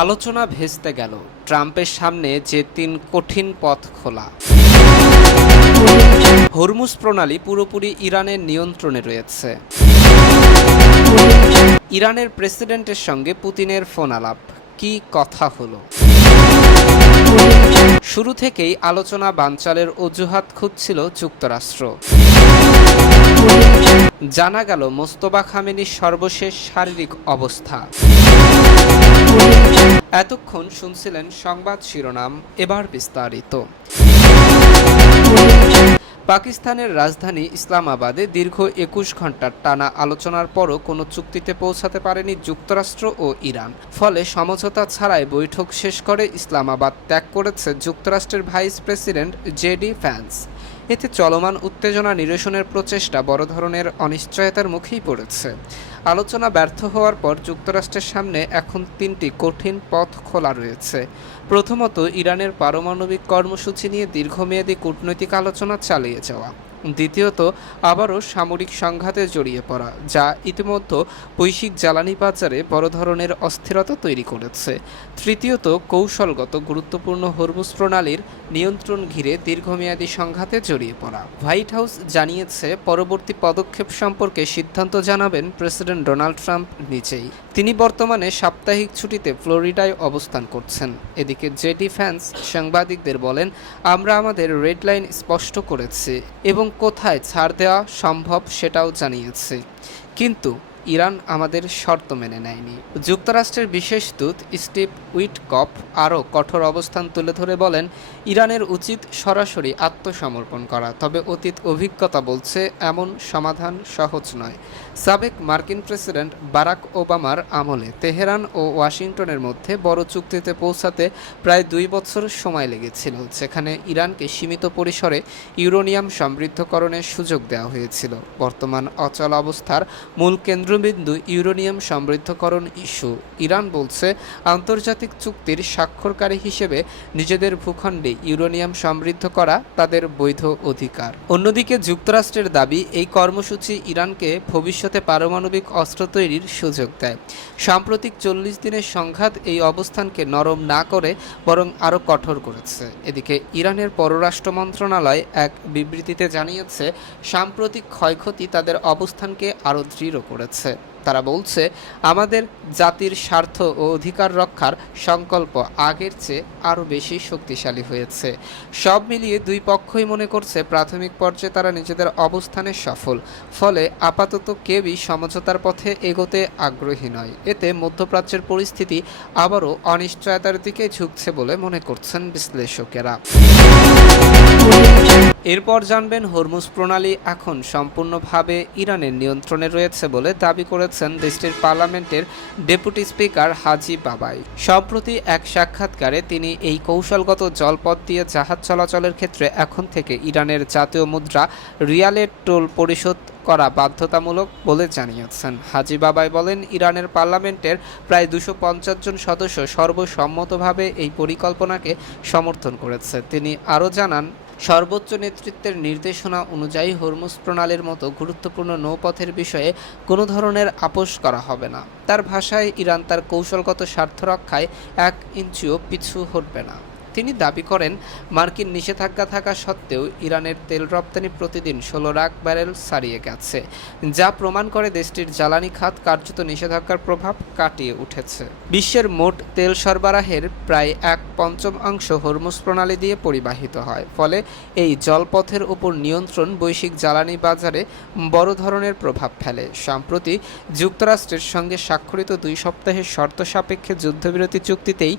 আলোচনা ভেস্তে গেল, ট্রাম্পের সামনে যে ৩ কঠিন পথ খোলা। হরমুজ প্রণালী পুরোপুরি ইরানের নিয়ন্ত্রণে রয়েছে। ইরানের প্রেসিডেন্টের সঙ্গে পুতিনের ফোন আলাপ, কি কথা হলো? শুরু থেকেই আলোচনা বানচালের অজুহাত খুঁজছিল যুক্তরাষ্ট্র। জানা গেল মোস্তফা খামেনির সর্বশেষ শারীরিক অবস্থা। এতক্ষণ শুনছিলেন সংবাদ শিরোনাম, এবার বিস্তারিত। পাকিস্তানের রাজধানী ইসলামাবাদে দীর্ঘ ২১ ঘণ্টার টানা আলোচনার পরও কোনো চুক্তিতে পৌঁছাতে পারেনি যুক্তরাষ্ট্র ও ইরান। ফলে সমঝোতা ছাড়াই বৈঠক শেষ করে ইসলামাবাদ ত্যাগ করেছে যুক্তরাষ্ট্রের ভাইস প্রেসিডেন্ট জেডি ভ্যান্স। এতে চলমান উত্তেজনা নিরসনের প্রচেষ্টা বড় ধরনের অনিশ্চয়তার মুখেই পড়েছে। আলোচনা ব্যর্থ হওয়ার পর যুক্তরাষ্ট্রের সামনে এখন ৩টি কঠিন পথ খোলা রয়েছে। প্রথমত, ইরানের পারমাণবিক কর্মসূচি নিয়ে দীর্ঘমেয়াদী কূটনৈতিক আলোচনা চালিয়ে যাওয়া। দ্বিতীয়ত, আবারও সামরিক সংঘাতে জড়িয়ে পড়া, যা ইতিমধ্যে বৈশ্বিক জ্বালানি বাজারে বড় ধরনের অস্থিরতা তৈরি করেছে। তৃতীয়ত, কৌশলগত গুরুত্বপূর্ণ হরমুজ প্রণালীর নিয়ন্ত্রণ ঘিরে দীর্ঘমেয়াদী সংঘাতে জড়িয়ে পড়া। হোয়াইট হাউস জানিয়েছে, পরবর্তী পদক্ষেপ সম্পর্কে সিদ্ধান্ত জানাবেন প্রেসিডেন্ট ডোনাল্ড ট্রাম্প নিজেই। তিনি বর্তমানে সাপ্তাহিক ছুটিতে ফ্লোরিডায় অবস্থান করছেন। এদিকে জেডি ভ্যান্স সাংবাদিকদের বলেন, আমরা আমাদের রেড লাইন স্পষ্ট করেছি এবং কোথায় ছাড় দেওয়া সম্ভব সেটাও জানিয়েছি, কিন্তু ইরান আমাদের শর্ত মেনে নেয়নি। যুক্তরাষ্ট্রের বিশেষ দূত স্টিভ উইটকফ আরও কঠোর অবস্থান তুলে ধরে বলেন, ইরানের উচিত সরাসরি আত্মসমর্পণ করা, তবে অতীত অভিজ্ঞতা বলছে এমন সমাধান সহজ নয়। সাবেক মার্কিন প্রেসিডেন্ট বারাক ওবামার আমলে তেহরান ও ওয়াশিংটনের মধ্যে বড় চুক্তিতে পৌঁছাতে প্রায় ২ বছর সময় লেগেছিল, যেখানে ইরানকে সীমিত পরিসরে ইউরেনিয়াম সমৃদ্ধকরণের সুযোগ দেওয়া হয়েছিল। বর্তমান অচল অবস্থার মূল কেন্দ্রবিন্দু ইউরেনিয়াম সমৃদ্ধকরণ ইস্যু। ইরান বলছে, আন্তর্জাতিক চুক্তির স্বাক্ষরকারী হিসেবে নিজেদের ভূখণ্ডে ইউরেনিয়াম সমৃদ্ধ করা তাদের বৈধ অধিকার। অন্যদিকে যুক্তরাষ্ট্রের দাবি, এই কর্মসূচি ইরানকে ভবিষ্যতে পারমাণবিক অস্ত্র তৈরির সুযোগ দেয়। সাম্প্রতিক ৪০ দিনের সংঘাত এই অবস্থানকে নরম না করে বরং আরও কঠোর করেছে। এদিকে ইরানের পররাষ্ট্র মন্ত্রণালয় এক বিবৃতিতে জানিয়েছে, সাম্প্রতিক ক্ষয়ক্ষতি তাদের অবস্থানকে আরও দৃঢ় করেছে। তারা বলছে, আমাদের জাতির স্বার্থ ও অধিকার রক্ষার সংকল্প আগের চেয়ে আরও বেশি শক্তিশালী হয়েছে। সব মিলিয়ে দুই পক্ষই মনে করছে প্রাথমিক পর্যায়ে তারা নিজেদের অবস্থানে সফল। ফলে আপাতত কেউই সমঝোতার পথে এগোতে আগ্রহী নয়। এতে মধ্যপ্রাচ্যের পরিস্থিতি আবারও অনিশ্চয়তার দিকে ঝুঁকছে বলে মনে করছেন বিশ্লেষকেরা। এরপর জানবেন, হরমুজ প্রণালী এখন সম্পূর্ণভাবে ইরানের নিয়ন্ত্রণে রয়েছে বলে দাবি করেছেন দেশটির পার্লামেন্টের ডেপুটি স্পিকার হাজি বাবাই। সম্প্রতি এক সাক্ষাৎকারে তিনি এই কৌশলগত জলপথ দিয়ে জাহাজ চলাচলের ক্ষেত্রে এখন থেকে ইরানের জাতীয় মুদ্রা রিয়ালের টোল পরিশোধ করা বাধ্যতামূলক বলে জানিয়েছেন। হাজি বাবাই বলেন, ইরানের পার্লামেন্টের প্রায় ২৫০ জন সদস্য সর্বসম্মতভাবে এই পরিকল্পনাকে সমর্থন করেছে। তিনি আরও জানান, সর্বোচ্চ নেতৃত্বের নির্দেশনা অনুযায়ী হরমুজ প্রণালীর মতো গুরুত্বপূর্ণ নৌপথের বিষয়ে কোনো ধরনের আপোষ করা হবে না। তার ভাষায়, ইরান তার কৌশলগত স্বার্থ রক্ষায় ১ ইঞ্চিও পিছু হটবে না। তিনি দাবি করেন, মার্কিন নিষেধাজ্ঞা থাকা সত্ত্বেও ইরানের তেল রপ্তানি প্রতিদিন ১৬ লাখ ব্যারেল ছাড়িয়ে গেছে, যা প্রমাণ করে দেশটির জ্বালানি খাত কার্যত নিষেধাজ্ঞার প্রভাব কাটিয়ে উঠেছে। বিশ্বের মোট তেল সরবরাহের প্রায় ১/৫ হরমুজ প্রণালী দিয়ে পরিবাহিত হয়। ফলে এই জলপথের উপর নিয়ন্ত্রণ বৈশ্বিক জ্বালানি বাজারে বড় ধরনের প্রভাব ফেলে। সম্প্রতি যুক্তরাষ্ট্রের সঙ্গে স্বাক্ষরিত ২ সপ্তাহের শর্ত সাপেক্ষে যুদ্ধবিরতি চুক্তিতেই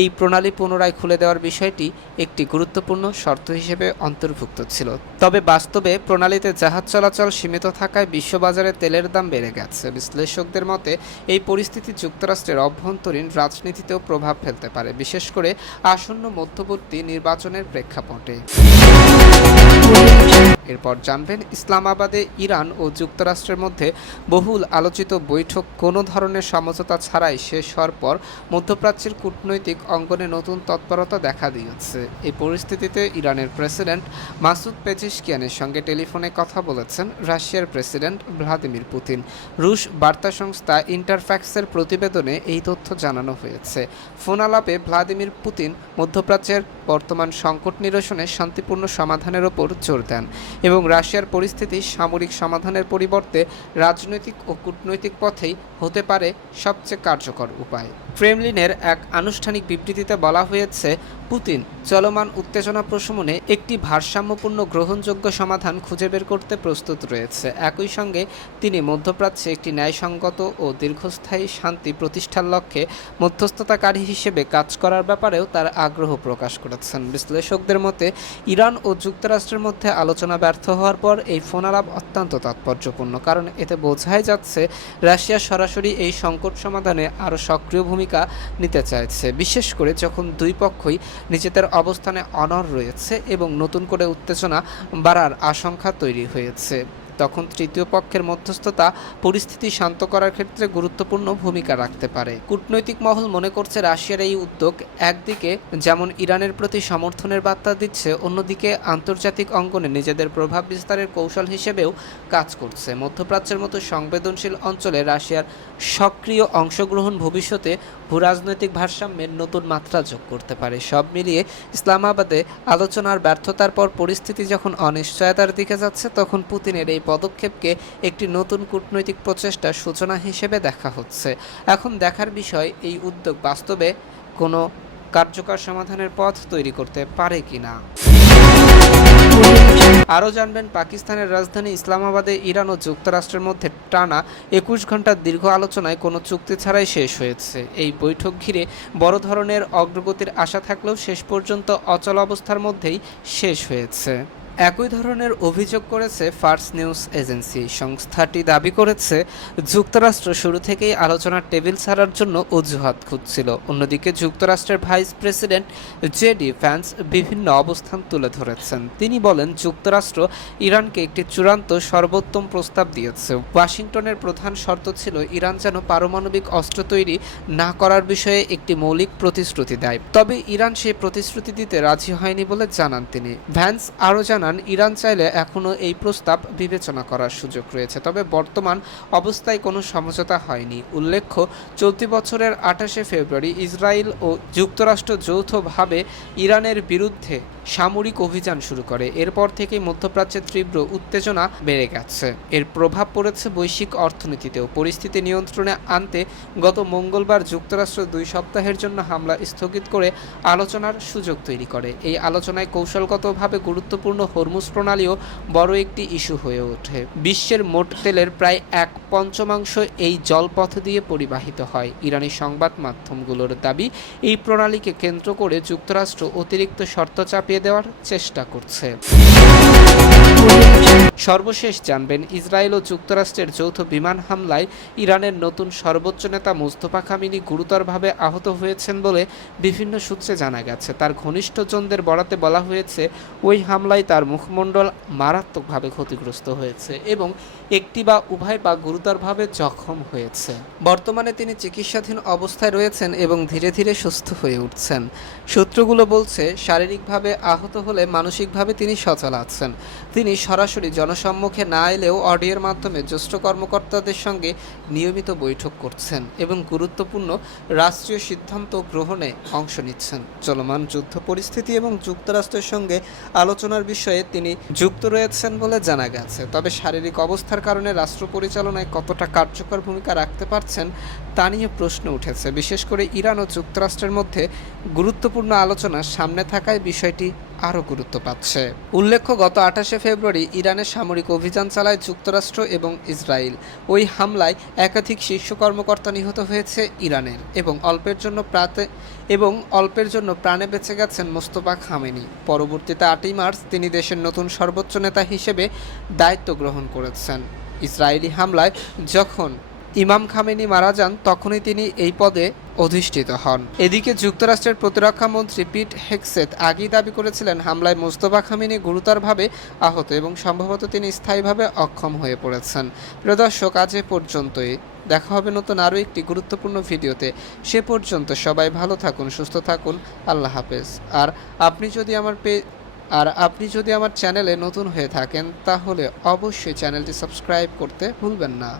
এই প্রণালী পুনরায় খুলে দেওয়ার বিষয়টি একটি গুরুত্বপূর্ণ শর্ত হিসেবে অন্তর্ভুক্ত ছিল। তবে বাস্তবে প্রণালীতে জাহাজ চলাচল সীমিত থাকায় বিশ্ববাজারে তেলের দাম বেড়ে গেছে। বিশ্লেষকদের মতে, এই পরিস্থিতি যুক্তরাষ্ট্রের অভ্যন্তরীণ রাজনীতিতেও প্রভাব ফেলতে পারে, বিশেষ করে আসন্ন মধ্যবর্তী নির্বাচনের প্রেক্ষাপটে। এরপর জানবেন ইসলামাবাদে ইরান ও যুক্তরাষ্ট্রের মধ্যে বহুল আলোচিত বৈঠক কোনো ধরনের সমঝোতা ছাড়াই শেষ হওয়ার পর মধ্যপ্রাচ্যের কূটনৈতিক অঙ্গনে নতুন তৎপরতা দেখা দিয়েছে। এই পরিস্থিতিতে ইরানের প্রেসিডেন্ট মাসুদ পেজেশকিয়ানের সঙ্গে টেলিফোনে কথা বলেছেন রাশিয়ার প্রেসিডেন্ট ভ্লাদিমির পুতিন। রুশ বার্তা সংস্থা ইন্টারফ্যাক্সের প্রতিবেদনে এই তথ্য জানানো হয়েছে। ফোন আলাপে ভ্লাদিমির পুতিন মধ্যপ্রাচ্যের বর্তমান সংকট নিরসনে শান্তিপূর্ণ সমাধানের ওপর জোর দেন এবং রাশিয়ার পরিস্থিতি সামরিক সমাধানের পরিবর্তে রাজনৈতিক ও কূটনৈতিক পথেই হতে পারে সবচেয়ে কার্যকর উপায়। ক্রেমলিনের এক আনুষ্ঠানিক বিবৃতিতে বলা হয়েছে, পুতিন চলমান উত্তেজনা প্রশমনে একটি ভারসাম্যপূর্ণ গ্রহণযোগ্য সমাধান খুঁজে বের করতে প্রস্তুত রয়েছে। একই সঙ্গে তিনি মধ্যপ্রাচ্যে একটি ন্যায়সঙ্গত ও দীর্ঘস্থায়ী শান্তি প্রতিষ্ঠার লক্ষ্যে মধ্যস্থতাকারী হিসেবে কাজ করার ব্যাপারেও তার আগ্রহ প্রকাশ করেছেন। বিশ্লেষকদের মতে ইরান ও যুক্তরাষ্ট্রের মধ্যে আলোচনা ব্যর্থ হওয়ার পর এই ফোনালাপ অত্যন্ত তাৎপর্যপূর্ণ, কারণ এতে বোঝাই যাচ্ছে রাশিয়া সরাসরি এই সংকট সমাধানে আরও সক্রিয় ভূমিকা নিতে চাইছে, বিশেষ করে যখন দুই পক্ষই নিজেদের অবস্থানে অনড় রয়েছে এবং নতুন করে উত্তেজনা বাড়ার আশঙ্কা তৈরি হয়েছে। তখন তৃতীয় পক্ষের মধ্যস্থতা পরিস্থিতি শান্ত করার ক্ষেত্রে গুরুত্বপূর্ণ ভূমিকা রাখতে পারে। কূটনৈতিক মহল মনে করছে রাশিয়ার এই উদ্যোগ একদিকে যেমন ইরানের প্রতি সমর্থনের বার্তা দিচ্ছে, অন্যদিকে আন্তর্জাতিক অঙ্গনে নিজেদের প্রভাব বিস্তারের কৌশল হিসেবেও কাজ করছে। মধ্যপ্রাচ্যের মতো সংবেদনশীল অঞ্চলে রাশিয়ার সক্রিয় অংশগ্রহণ ভবিষ্যতে ভূরাজনৈতিক ভারসাম্যের নতুন মাত্রা যোগ করতে পারে। সব মিলিয়ে ইসলামাবাদে আলোচনার ব্যর্থতার পর পরিস্থিতি যখন অনিশ্চয়তার দিকে যাচ্ছে, তখন পুতিনের এই পদক্ষেপকে একটি নতুন কূটনৈতিক প্রচেষ্টার সূচনা হিসেবে দেখা হচ্ছে। এখন দেখার বিষয় এই উদ্যোগ বাস্তবে কোনো কার্যকর সমাধানের পথ তৈরি করতে পারে কিনা। আরও জানবেন পাকিস্তানের রাজধানী ইসলামাবাদে ইরান ও যুক্তরাষ্ট্রের মধ্যে টানা ২১ ঘণ্টার দীর্ঘ আলোচনায় কোনো চুক্তি ছাড়াই শেষ হয়েছে। এই বৈঠক ঘিরে বড় ধরনের অগ্রগতির আশা থাকলেও শেষ পর্যন্ত অচল অবস্থার মধ্যেই শেষ হয়েছে। একই ধরনের অভিযোগ করেছে ফার্স নিউজ এজেন্সি। সংস্থাটি দাবি করেছে যুক্তরাষ্ট্র শুরু থেকেই আলোচনার টেবিল ছাড়ার জন্য অজুহাত খুঁজছিল। অন্যদিকে যুক্তরাষ্ট্রের ভাইস প্রেসিডেন্ট জেডি ভ্যান্স বিভিন্ন অবস্থান তুলে ধরেছেন। তিনি বলেন, যুক্তরাষ্ট্র ইরানকে একটি চূড়ান্ত সর্বোত্তম প্রস্তাব দিয়েছে। ওয়াশিংটনের প্রধান শর্ত ছিল ইরান যেন পারমাণবিক অস্ত্র তৈরি না করার বিষয়ে একটি মৌলিক প্রতিশ্রুতি দেয়। তবে ইরান সেই প্রতিশ্রুতি দিতে রাজি হয়নি বলে জানান তিনি। ভ্যান্স আরও জানান, ইরান চাইলে এখনও এই প্রস্তাব বিবেচনা করার সুযোগ রয়েছে, তবে বর্তমান অবস্থায় কোনো সমঝোতা হয়নি। উল্লেখ্য, চলতি বছরের ২৮শে ফেব্রুয়ারি ইসরায়েল ও যুক্তরাষ্ট্র যৌথভাবে ইরানের বিরুদ্ধে সামরিক অভিযান শুরু করে। এরপর থেকেই মধ্যপ্রাচ্যে তীব্র উত্তেজনা বেড়ে গেছে। এর প্রভাব পড়েছে বৈশ্বিক অর্থনীতিতেও। পরিস্থিতি নিয়ন্ত্রণে আনতে গত মঙ্গলবার যুক্তরাষ্ট্র ২ সপ্তাহের জন্য হামলা স্থগিত করে আলোচনার সুযোগ তৈরি করে। এই আলোচনায় কৌশলগতভাবে গুরুত্বপূর্ণ হরমুজ প্রণালীও বড় একটি ইস্যু হয়ে ওঠে। বিশ্বের মোট তেলের প্রায় ১/৫ এই জলপথ দিয়ে পরিবাহিত হয়। ইরানি সংবাদ মাধ্যমগুলোর দাবি, এই প্রণালীকে কেন্দ্র করে যুক্তরাষ্ট্র অতিরিক্ত শর্ত চাপিয়ে দেওয়ার চেষ্টা করছে। সর্বশেষ জানবেন, ইসরায়েল ও যুক্তরাষ্ট্রের যৌথ বিমান হামলায় ইরানের নতুন সর্বোচ্চ নেতা মোস্তফা খামেনি গুরুতরভাবে আহত হয়েছেন বলে বিভিন্ন সূত্রে জানা গেছে। তার ঘনিষ্ঠজনদের বরাতে বলা হয়েছে, ওই হামলায় তার মুখমণ্ডল মারাত্মকভাবে ক্ষতিগ্রস্ত হয়েছে এবং একটি বা উভয় পা গুরুতরভাবে জখম হয়েছে। বর্তমানে তিনি চিকিৎসাধীন অবস্থায় রয়েছেন এবং ধীরে ধীরে সুস্থ হয়ে উঠছেন। সূত্রগুলো বলছে, শারীরিকভাবে আহত হলে মানসিকভাবে তিনি সচল আছেন। তিনি সরাসরি জনসম্মুখে না এলেও অডিওর মাধ্যমে জ্যেষ্ঠ কর্মকর্তাদের সঙ্গে নিয়মিত বৈঠক করছেন এবং গুরুত্বপূর্ণ রাষ্ট্রীয় সিদ্ধান্ত গ্রহণে অংশ নিচ্ছেন। চলমান যুদ্ধ পরিস্থিতি এবং যুক্তরাষ্ট্রের সঙ্গে আলোচনার বিষয়ে তিনি যুক্ত রয়েছেন বলে জানা গেছে। তবে শারীরিক অবস্থার কারণে রাষ্ট্র পরিচালনায় কতটা কার্যকর ভূমিকা রাখতে পারছেন তা নিয়ে প্রশ্ন উঠেছে। বিশেষ করে ইরান ও যুক্তরাষ্ট্রের মধ্যে গুরুত্বপূর্ণ আলোচনা সামনে থাকায় বিষয়টি আরও গুরুত্ব পাচ্ছে। উল্লেখ্য, গত ২৮শে ফেব্রুয়ারি ইরানে সামরিক অভিযান চালায় যুক্তরাষ্ট্র এবং ইসরায়েল। ওই হামলায় একাধিক শীর্ষ কর্মকর্তা নিহত হয়েছে ইরানের এবং অল্পের জন্য প্রাণে বেঁচে গেছেন মোস্তফা খামেনি। পরবর্তীতে ৮ই মার্চ তিনি দেশের নতুন সর্বোচ্চ নেতা হিসেবে দায়িত্ব গ্রহণ করেছেন। ইসরায়েলি হামলায় যখন ইমাম খামেনি মারা যান তখনই তিনি এই পদে অধিষ্ঠিত হন। এদিকে যুক্তরাষ্ট্রের প্রতিরক্ষা মন্ত্রী পিট হেগসেথ আগেই দাবি করেছিলেন হামলায় মোস্তফা খামেনি গুরুতরভাবে আহত এবং সম্ভবত তিনি স্থায়ীভাবে অক্ষম হয়ে পড়েছেন। প্রিয় দর্শক, আজ এ পর্যন্তই। দেখা হবে নতুন আরও একটি গুরুত্বপূর্ণ ভিডিওতে। সে পর্যন্ত সবাই ভালো থাকুন, সুস্থ থাকুন। আল্লাহ হাফেজ। আপনি যদি আমার চ্যানেলে নতুন হয়ে থাকেন তাহলে অবশ্যই চ্যানেলটি সাবস্ক্রাইব করতে ভুলবেন না।